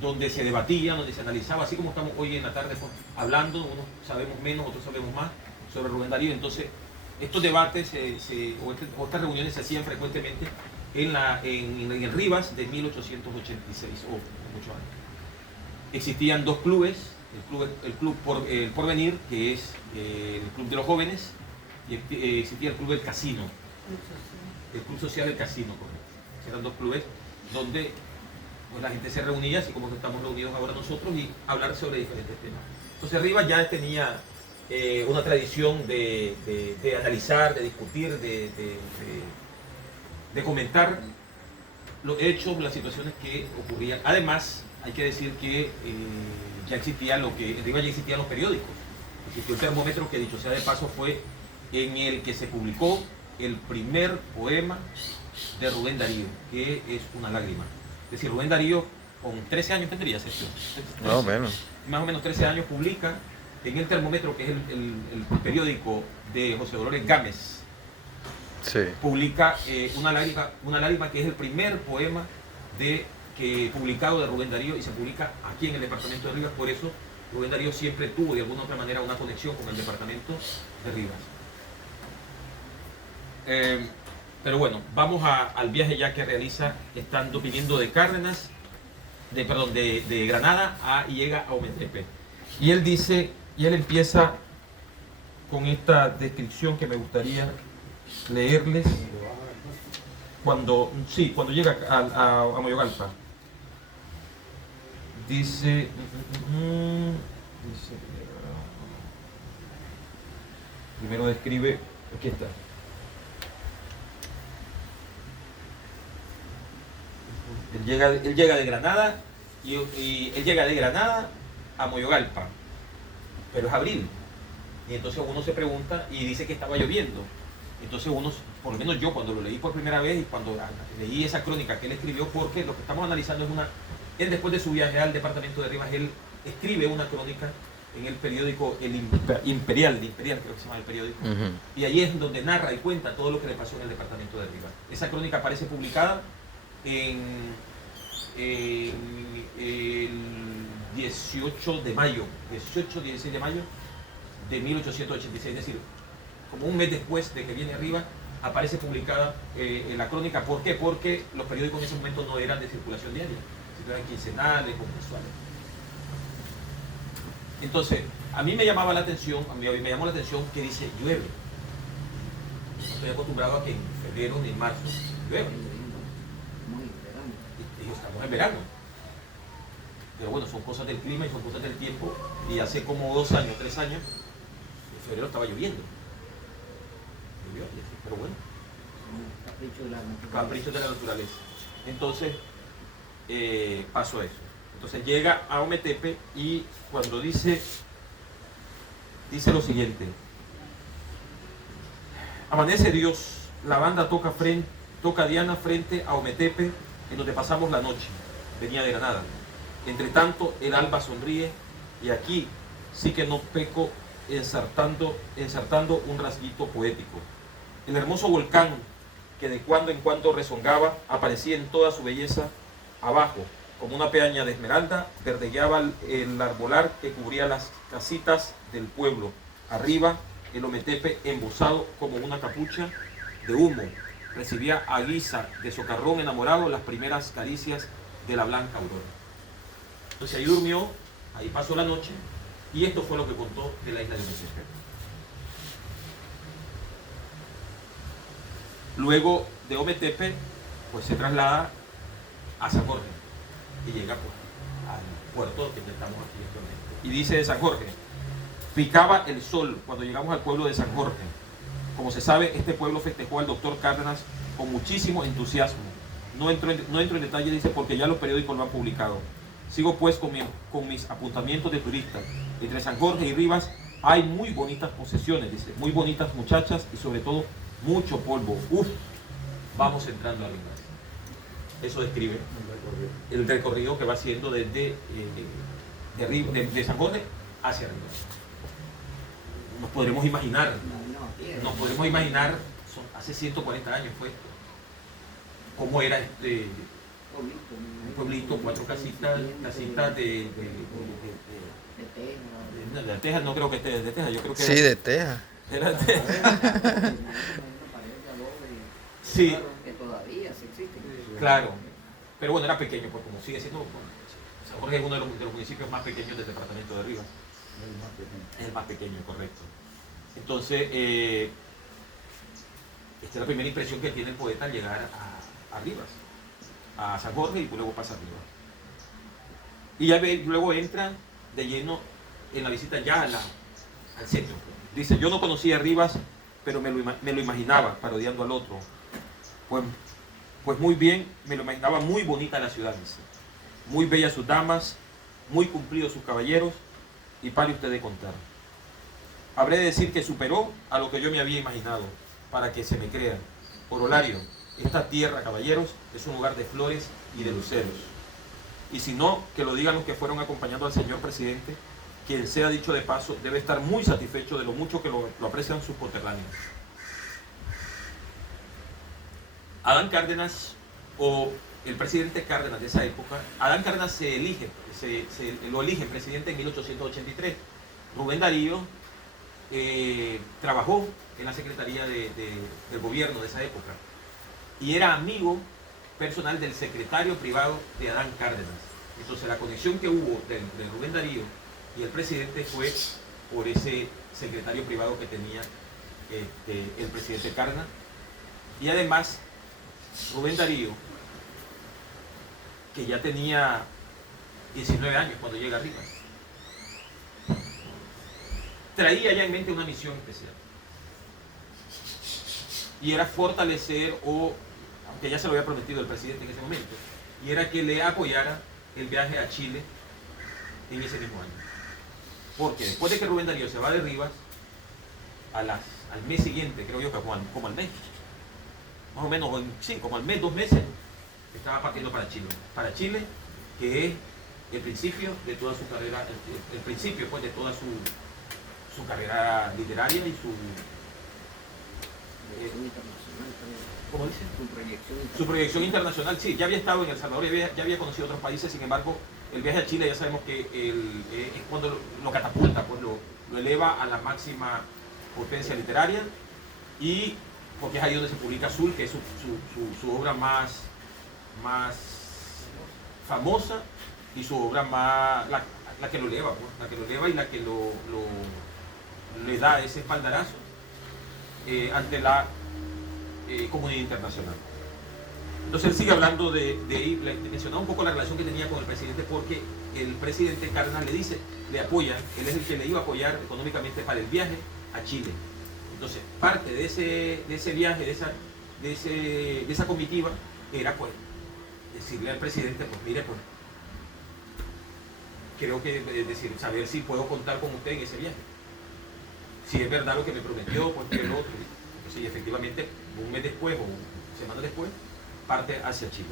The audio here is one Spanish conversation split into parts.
donde se debatía, donde se analizaba, así como estamos hoy en la tarde hablando, unos sabemos menos, otros sabemos más, sobre Rubén Darío. Entonces, estos debates o estas reuniones se hacían frecuentemente en Rivas de 1886, o mucho antes. Existían dos clubes, el club el Porvenir, que es el club de los jóvenes, y existía el club del Casino, el club social del Casino, correcto. Eran dos clubes donde pues la gente se reunía, así como que estamos reunidos ahora nosotros, y hablar sobre diferentes temas. Entonces Rivas ya tenía una tradición de analizar, de discutir, de comentar los hechos, las situaciones que ocurrían. Además, hay que decir que ya existía en Rivas ya existían los periódicos. Existió el Termómetro, que dicho sea de paso fue en el que se publicó el primer poema de Rubén Darío, que es Una lágrima. Es decir, Rubén Darío, con 13 años tendría, Sergio. Más o menos 13 años, publica en el Termómetro, que es el periódico de José Dolores Gámez. Sí. Publica una lágrima, que es el primer poema publicado de Rubén Darío, y se publica aquí en el departamento de Rivas. Por eso Rubén Darío siempre tuvo de alguna otra manera una conexión con el departamento de Rivas. Pero bueno, vamos al viaje ya que realiza viniendo de Cárdenas, de Granada y llega a Ometepe. Y él dice, y él empieza con esta descripción que me gustaría leerles cuando llega a Moyogalpa. Dice, primero describe, aquí está. Él llega de Granada y él llega de Granada a Moyogalpa, pero es abril, y entonces uno se pregunta y dice que estaba lloviendo. Entonces por lo menos yo cuando lo leí por primera vez y cuando leí esa crónica que él escribió, porque lo que estamos analizando es él después de su viaje al departamento de Rivas, él escribe una crónica en el periódico El Imperial creo que se llama el periódico, y ahí es donde narra y cuenta todo lo que le pasó en el departamento de Rivas. Esa crónica aparece publicada el 16 de mayo de 1886, es decir, como un mes después de que viene arriba, aparece publicada la crónica. ¿Por qué? Porque los periódicos en ese momento no eran de circulación diaria, sino eran quincenales o mensuales. Entonces, a mí me llamó la atención que dice llueve. No estoy acostumbrado a que en febrero ni en marzo llueva. Y estamos en verano. Pero bueno, son cosas del clima y son cosas del tiempo. Y hace como 2 años, 3 años, en febrero estaba lloviendo. Pero bueno, capricho de la naturaleza. Entonces pasó eso. Entonces llega a Ometepe y cuando dice lo siguiente: amanece Dios, la banda toca Diana frente a Ometepe, en donde pasamos la noche. Venía de Granada. Entre tanto el alba sonríe, y aquí sí que no peco ensartando un rasguito poético. El hermoso volcán que de cuando en cuando rezongaba aparecía en toda su belleza. Abajo, como una peña de esmeralda, verdegueaba el arbolar que cubría las casitas del pueblo. Arriba, el Ometepe, embosado como una capucha de humo, recibía a guisa de socarrón enamorado las primeras caricias de la blanca aurora. Entonces ahí durmió, ahí pasó la noche, y esto fue lo que contó de la isla de Ometepe. Luego de Ometepe, pues se traslada a San Jorge y llega pues al puerto que estamos aquí actualmente. Y dice de San Jorge: picaba el sol cuando llegamos al pueblo de San Jorge. Como se sabe, este pueblo festejó al doctor Cárdenas con muchísimo entusiasmo. No entro en detalle, dice, porque ya los periódicos lo han publicado. Sigo pues con mis apuntamientos de turista. Entre San Jorge y Rivas hay muy bonitas posesiones, dice, muy bonitas muchachas y sobre todo mucho polvo. Uf, vamos entrando a Rivas. Eso describe el recorrido que va haciendo desde de San Jorge hacia Rivas. Nos podremos imaginar, hace 140 años fue, cómo era pueblito, 4 casitas de tejas, no creo que esté de tejas, yo creo que Sí, de teja. era de tejas. Sí, Que todavía se existe. claro, pero bueno, era pequeño, pues como sigue siendo, San Jorge es uno de los municipios más pequeños del departamento de Rivas. Es el más pequeño, correcto. Entonces, esta es la primera impresión que tiene el poeta al llegar a Rivas, a San Jorge, y luego pasa a Rivas. Y ya luego entra de lleno en la visita ya al centro. Dice, yo no conocía a Rivas, pero me lo imaginaba, parodiando al otro. Pues muy bien, me lo imaginaba muy bonita la ciudad, dice. Muy bellas sus damas, muy cumplidos sus caballeros, y pare usted de contar. Habré de decir que superó a lo que yo me había imaginado, para que se me crea. Corolario, esta tierra, caballeros, es un lugar de flores y de luceros. Y si no, que lo digan los que fueron acompañando al señor presidente, quien sea dicho de paso, debe estar muy satisfecho de lo mucho que lo aprecian sus coterráneos. Adán Cárdenas, o el presidente Cárdenas de esa época, Adán Cárdenas lo elige presidente en 1883. Rubén Darío trabajó en la secretaría del gobierno de esa época y era amigo personal del secretario privado de Adán Cárdenas. Entonces la conexión que hubo de Rubén Darío y el presidente fue por ese secretario privado que tenía el presidente Cárdenas. Y además Rubén Darío, que ya tenía 19 años cuando llega arriba, traía ya en mente una misión especial. Y era fortalecer, aunque ya se lo había prometido el presidente en ese momento, y era que le apoyara el viaje a Chile en ese mismo año. Porque después de que Rubén Darío se va de Rivas, al mes siguiente, creo yo que como al mes, más o menos, como al mes, 2 meses, estaba partiendo para Chile. Para Chile, que es el principio de toda su carrera, el principio pues de toda su carrera literaria y su ¿cómo dice? Su proyección internacional. Sí, ya había estado en El Salvador, ya había conocido otros países. Sin embargo, el viaje a Chile ya sabemos que es cuando lo catapulta, pues lo eleva a la máxima potencia literaria, y porque es ahí donde se publica Azul, que es su obra más famosa y su obra más la que lo eleva, pues, la que lo eleva y la que le da ese espaldarazo ante la comunidad internacional. Entonces él sigue hablando de mencionaba un poco la relación que tenía con el presidente, porque el presidente Cárdenas le apoya, él es el que le iba a apoyar económicamente para el viaje a Chile. Entonces parte de ese viaje, de esa comitiva, era pues decirle al presidente, pues mire, pues creo que saber si puedo contar con usted en ese viaje. Si es verdad lo que me prometió, pues que el otro. Entonces, y efectivamente, un mes después o semana después, parte hacia Chile.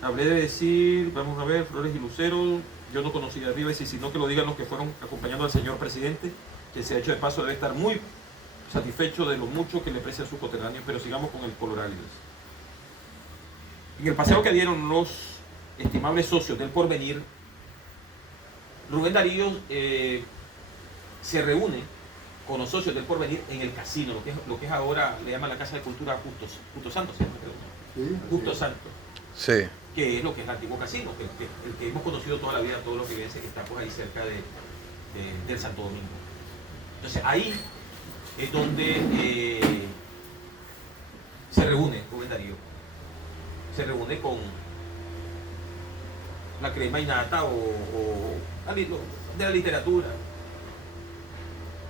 Hablé de decir, vamos a ver, flores y luceros. Yo no conocía a Rivas, y sino que lo digan los que fueron acompañando al señor presidente, que se ha hecho de paso, debe estar muy satisfecho de lo mucho que le aprecia a sus coterráneos. Pero sigamos con el Corolario. En el paseo que dieron los estimables socios del Porvenir, Rubén Darío se reúne con los socios del Porvenir en el casino, lo que es ahora, le llaman la Casa de Cultura Justo Santos, ¿sí? Justo Santos. Sí. Que es lo que es el antiguo casino, el que hemos conocido toda la vida, todos los vivenses que está pues ahí cerca del Santo Domingo. Entonces ahí es donde se reúne Rubén Darío. Se reúne con la crema innata de la literatura,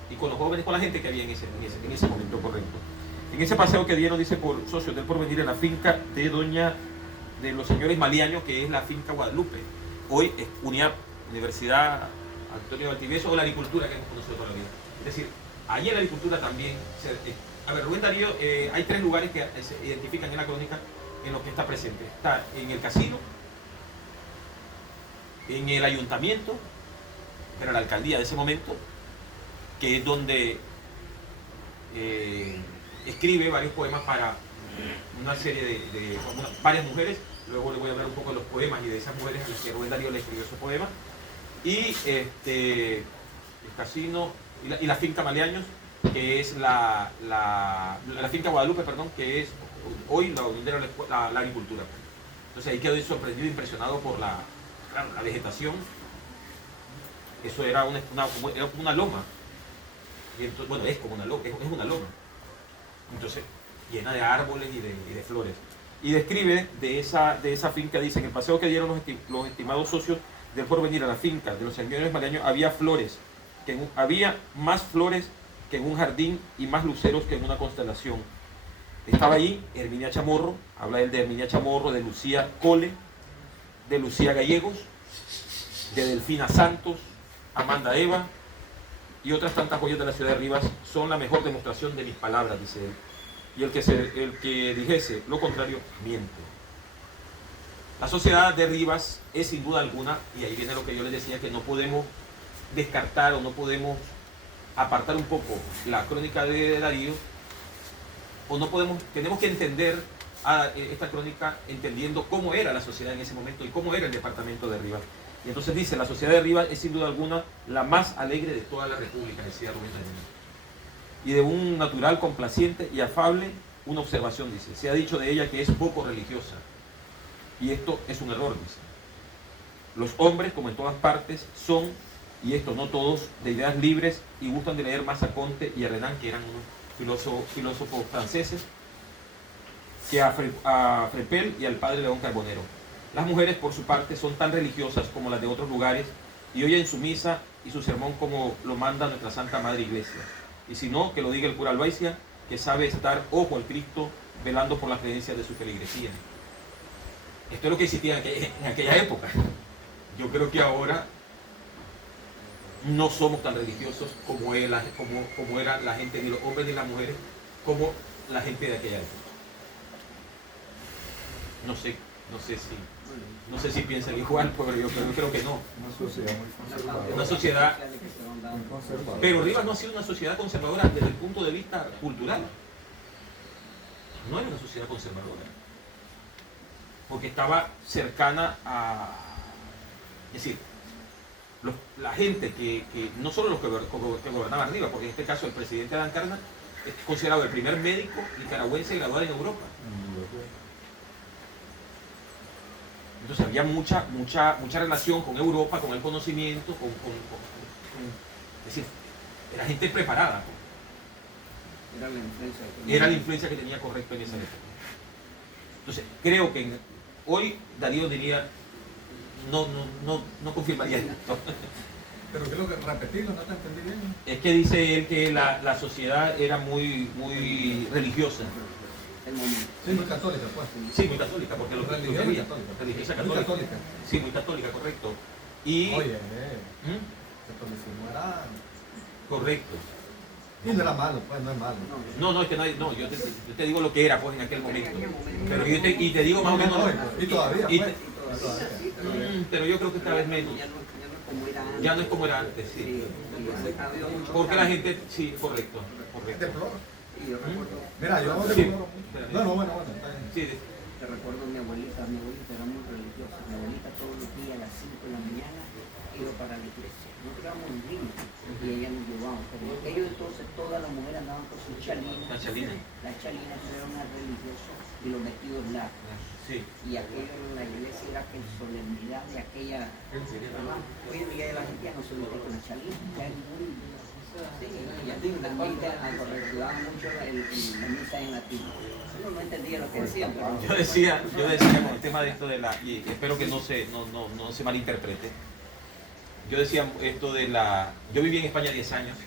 y con los jóvenes, con la gente que había en ese momento, correcto. En ese paseo que dieron, dice, por socios del Porvenir, en la finca de los señores Maliaños, que es la finca Guadalupe. Hoy es Universidad Antonio Valdivieso, o la agricultura que hemos conocido toda la vida. Es decir, allí en la agricultura también, a ver, Rubén Darío, hay 3 lugares que se identifican en la crónica en los que está presente. Está en el casino, en el ayuntamiento, pero la alcaldía de ese momento, que es donde escribe varios poemas para una serie varias mujeres. Luego les voy a hablar un poco de los poemas y de esas mujeres a las que Rubén Darío le escribió esos poemas. Y el casino y la finca Maleaños, que es la finca Guadalupe, perdón, que es hoy la unidad de la agricultura. Entonces ahí quedé sorprendido, impresionado por la vegetación. Eso era una loma. Y entonces, bueno, es como una loma, es una loma. Entonces, llena de árboles y de flores. Y describe de esa finca, dice, en el paseo que dieron los estimados socios del porvenir a la finca de los señores Maleaños, había más flores que en un jardín y más luceros que en una constelación. Estaba ahí Herminia Chamorro, habla él de Herminia Chamorro, de Lucía Cole, de Lucía Gallegos, de Delfina Santos, Amanda Eva y otras tantas joyas de la ciudad de Rivas son la mejor demostración de mis palabras, dice él. Y el que dijese lo contrario, miente. La sociedad de Rivas es sin duda alguna, y ahí viene lo que yo les decía, que no podemos descartar o no podemos apartar un poco la crónica de Darío, o no podemos, tenemos que entender esta crónica entendiendo cómo era la sociedad en ese momento y cómo era el departamento de Rivas. Y entonces dice, la sociedad de Rivas es sin duda alguna la más alegre de toda la República, decía Rubén Darío. Y de un natural complaciente y afable, una observación, dice, se ha dicho de ella que es poco religiosa. Y esto es un error, dice. Los hombres, como en todas partes, son, y esto no todos, de ideas libres y gustan de leer más a Comte y a Renan, que eran unos filósofos franceses, que a Frepel y al padre León Carbonero. Las mujeres, por su parte, son tan religiosas como las de otros lugares y oyen su misa y su sermón como lo manda nuestra Santa Madre Iglesia. Y si no, que lo diga el cura Albaicia, que sabe estar ojo al Cristo velando por las creencias de su feligresía. Esto es lo que existía en aquella época. Yo creo que ahora no somos tan religiosos como era la gente, ni los hombres ni las mujeres, como la gente de aquella época. No sé si piensan igual, pero yo creo que no. Una sociedad muy conservadora. Una sociedad. Muy conservadora. Pero Rivas no ha sido una sociedad conservadora desde el punto de vista cultural. No era una sociedad conservadora. Porque estaba cercana a. Es decir, la gente que no solo los que gobernaban Rivas, porque en este caso el presidente Adán Carna es considerado el primer médico nicaragüense graduado en Europa. Entonces había mucha relación con Europa, con el conocimiento, es decir, era gente preparada. Era la influencia que tenía correcto en esa época. Entonces, creo que hoy Darío diría, no confirmaría esto. Pero creo que repetirlo, no te entendí bien. Es que dice él que la sociedad era muy religiosa. Sí, muy católica, pues. Sí, muy católica, porque lo Religiosa que católica. religiosa Muy católica. católica. Sí, muy católica, correcto. Y Oye, ¿Mm? catolicismo era... Correcto. Y no era malo, pues, no es malo. No, es que yo te digo lo que era pues en aquel momento. Pero y te digo más o menos. Y todavía, y pues. pero yo creo que cada vez menos. Ya no es como era antes, sí. Porque la gente, sí, correcto. Este flor. recuerdo, Mira, yo no Sí. recuerdo. Bueno, está bien. Sí, te recuerdo mi abuelita era muy religiosa. Mi abuelita todos los días a las 5 de la mañana iba para la iglesia. Nos quedamos en Lima y ella nos llevaba. Pero ellos entonces, todas las mujeres andaban con sus chalinas. la chalina. Las chalinas eran una religiosa y los vestidos largos. Sí. Y aquello en la iglesia era que en solemnidad de aquella. Hoy en día la gente ya no se mete con la chalina. Ya es muy. Sí, ya también recordaban mucho la misa en latín. Uno no entendía lo que decían, pero... Yo decía con el tema de esto de la, y espero que no se malinterprete. Yo decía esto de la, yo viví en España 10 años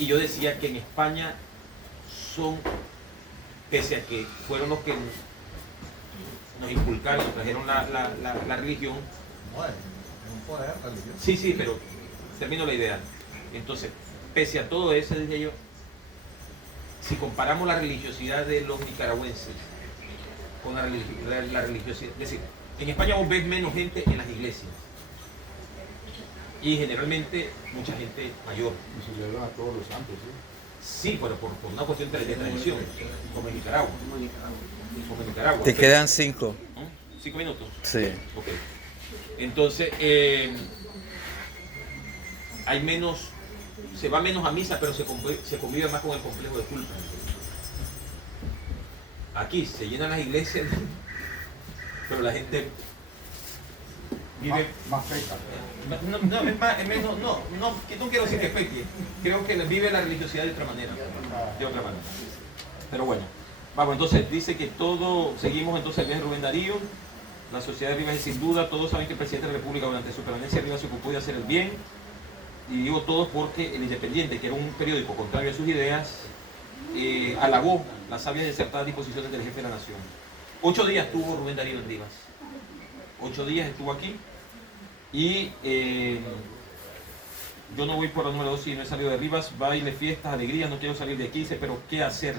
y yo decía que en España son, pese a que fueron los que nos inculcaron, nos trajeron la religión. Bueno, es un poder religioso. Sí, pero termino la idea. Entonces, pese a todo eso, dije yo, si comparamos la religiosidad de los nicaragüenses con la religiosidad, es decir, en España vos ves menos gente en las iglesias y generalmente mucha gente mayor. Y celebran a todos los santos, Sí, pero por una cuestión de tradición, como en Nicaragua. Como en Nicaragua. Te quedan 5. ¿Mm? 5 minutos. Sí. Ok. Entonces, hay menos, se va menos a misa, pero se convive más con el complejo de culpa. Aquí se llenan las iglesias, pero la gente vive Más feca. no, es menos, no quiero decir que peque, creo que vive la religiosidad de otra manera, pero bueno, vamos, entonces dice que seguimos entonces el viaje de Rubén Darío. La sociedad de Rivas es sin duda, todos saben que el presidente de la República durante su permanencia en Rivas se ocupó de hacer el bien, y digo todos porque el Independiente, que era un periódico contrario a sus ideas, halagó las sabias y acertadas disposiciones del jefe de la nación. 8 días estuvo Rubén Darío en Rivas, 8 días estuvo aquí, y yo no voy por la número 2 y no he salido de Rivas, baile, fiestas, alegrías, no quiero salir de aquí, dice, pero ¿qué hacer?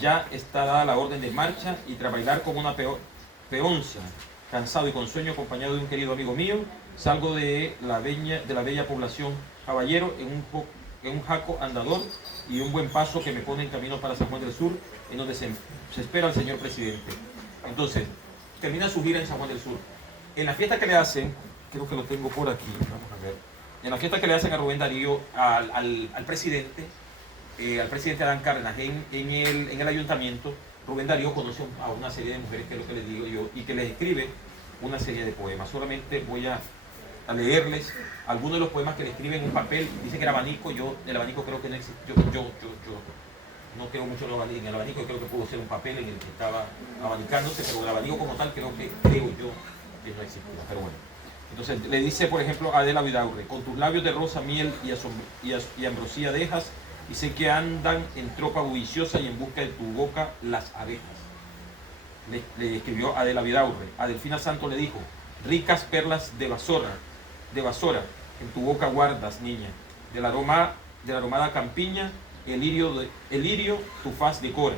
Ya está dada la orden de marcha y tras bailar como una peonza, cansado y con sueño, acompañado de un querido amigo mío, salgo de la bella población Caballero en un jaco andador y un buen paso que me pone en camino para San Juan del Sur, en donde se espera al señor presidente. Entonces, termina su gira en San Juan del Sur. En la fiesta que le hacen, creo que lo tengo por aquí, vamos a ver, en la fiesta que le hacen a Rubén Darío al presidente Adán Cárdenas en el ayuntamiento, Rubén Darío conoce a una serie de mujeres, que es lo que les digo yo, y que les escribe una serie de poemas. Solamente voy a leerles algunos de los poemas que le escribe en un papel. Dice que era abanico, el abanico creo que no existe, yo no creo mucho en el abanico, yo creo que pudo ser un papel en el que estaba abanicándose, pero el abanico como tal creo yo que no existía, pero bueno. Entonces le dice, por ejemplo, a Adela Vidaurre: con tus labios de rosa, miel y ambrosía dejas, y sé que andan en tropa bulliciosa y en busca de tu boca las abejas. Le escribió a Adela Vidaurre. A Delfina Santos le dijo: ricas perlas de Basora, en tu boca guardas, niña, de la aromada campiña, el lirio tu faz decora,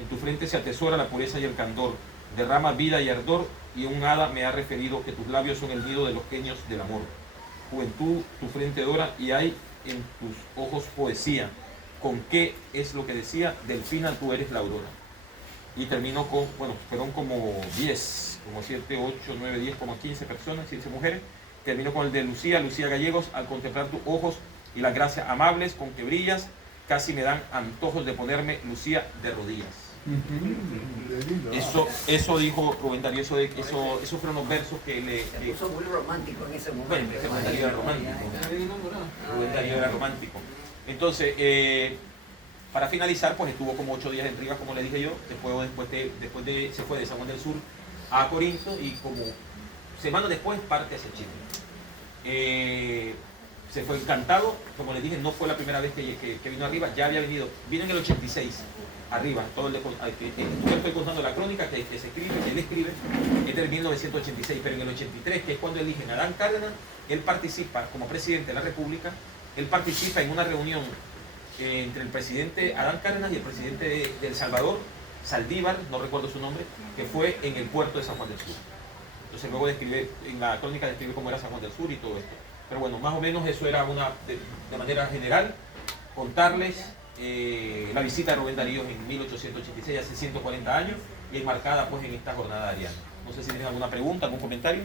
en tu frente se atesora la pureza y el candor, derrama vida y ardor, y un hada me ha referido que tus labios son el nido de los genios del amor. Juventud, tu frente dora, y hay en tus ojos poesía. ¿Con qué es lo que decía? Delfina, tú eres la aurora. Y terminó con, bueno, fueron como 10, como 7, 8, 9, 10, como 15 personas, 15 mujeres. Terminó con el de Lucía Gallegos: al contemplar tus ojos y las gracias amables con que brillas, casi me dan antojos de ponerme, Lucía, de rodillas. Eso dijo Rubén Darío, eso fueron los versos que le... Se puso muy romántico en ese momento. Bueno, Rubén Darío era romántico. Rubén Darío era romántico. Entonces, para finalizar, pues estuvo como 8 días en Rivas, como le dije yo. Después se fue de San Juan del Sur a Corinto, y como semanas después parte hacia Chile. Se fue encantado, como les dije, no fue la primera vez que vino arriba, ya había vino en el 86 arriba. Estoy contando la crónica que se escribe, que él escribe, es del 1986, pero en el 83, que es cuando eligen a Adán Cárdenas, él participa como presidente de la República. Él participa en una reunión entre el presidente Adán Cárdenas y el presidente de El Salvador, Saldívar, no recuerdo su nombre, que fue en el puerto de San Juan del Sur. Entonces luego en la crónica describe cómo era San Juan del Sur y todo esto. Pero bueno, más o menos eso era de manera general, contarles la visita de Rubén Darío en 1886, hace 140 años, y enmarcada pues en esta jornada ariana. No sé si tienen alguna pregunta, algún comentario.